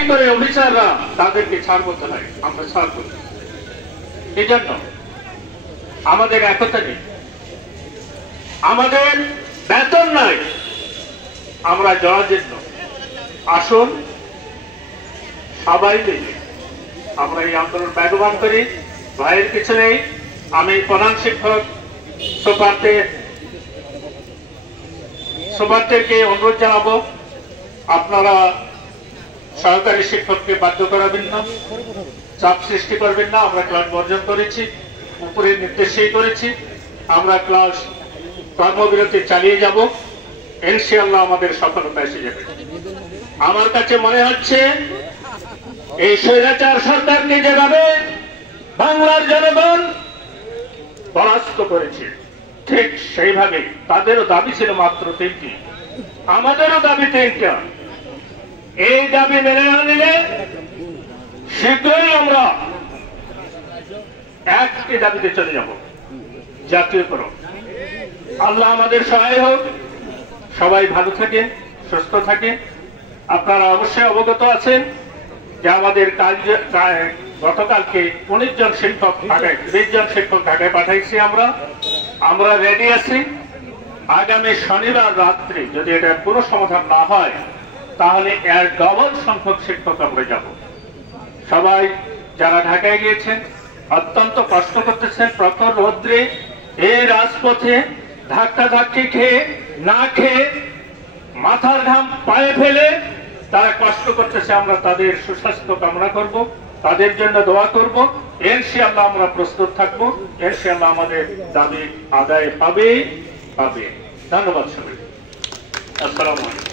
চাকরি করে অফিসাররা তাদেরকে ছাড় করতে হয়, আমরা ছাড় করি। এই জন্য আমাদের একতা নেই, আমাদের বেতন নাই, আমরা জরাজীর্ণ। আসুন সবাই মিলে আমরা এই আন্দোলন বেগবান করি। ভাইয়ের পিছনেই আমি প্রধান শিক্ষক সুপারদেরকে অনুরোধ জানাবো, আপনারা সহকারী শিক্ষককে বাধ্য করাবেন না, চাপ সৃষ্টি করবেন না। আমরা ক্লাস বর্জন করেছি, উপরের নির্দেশেই করেছি। আমরা ক্লাস কর্মবিরতি চালিয়ে যাব, ইনশাআল্লাহ আমাদের সফলতা এসে যাবে। আমার কাছে মনে হচ্ছে এই স্বৈরাচার সরকারকে যেভাবে বাংলার জনগণ পরাস্ত করেছে, ঠিক সেইভাবে তাদেরও দাবি ছিল মাত্র 3টি, আমাদেরও দাবি 3টা। এই দাবি মেনে না নিলে শীঘ্রই আমরা একটি দাবিতে চলে যাব, জাতীয়করণ। আল্লাহ আমাদের সহায় হোক, সবাই ভালো থাকেন, সুস্থ থাকেন। আপনারা অবশ্যই অবগত আছেন যে আমাদের গতকালকে 19 জন শিক্ষক ঢাকায়, 20 জন শিক্ষক ঢাকায় পাঠাইছি। আমরা রেডি আছি। আগামী শনিবার রাত্রে যদি এটার কোনো সমাধান না হয়, তাহলে এর ডবল সংখ্যক শিক্ষক আমরা যাব। সবাই যারা ঢাকায় গিয়েছেন অত্যন্ত কষ্ট করতেছেন, প্রখর রৌদ্রে এই রাজপথে ধাক্কাধাক্কি খেয়ে, না খেয়ে, মাথার ঘাম পায়ে ফেলে তারা কষ্ট করতেছে। আমরা তাদের সুস্বাস্থ্য কামনা করব, তাদের জন্য দোয়া করব। ইনশাআল্লাহ আমরা প্রস্তুত থাকবো, ইনশাআল্লাহ আমাদের দাবি আদায় পাবে। ধন্যবাদ সবাই। আসসালামু আলাইকুম।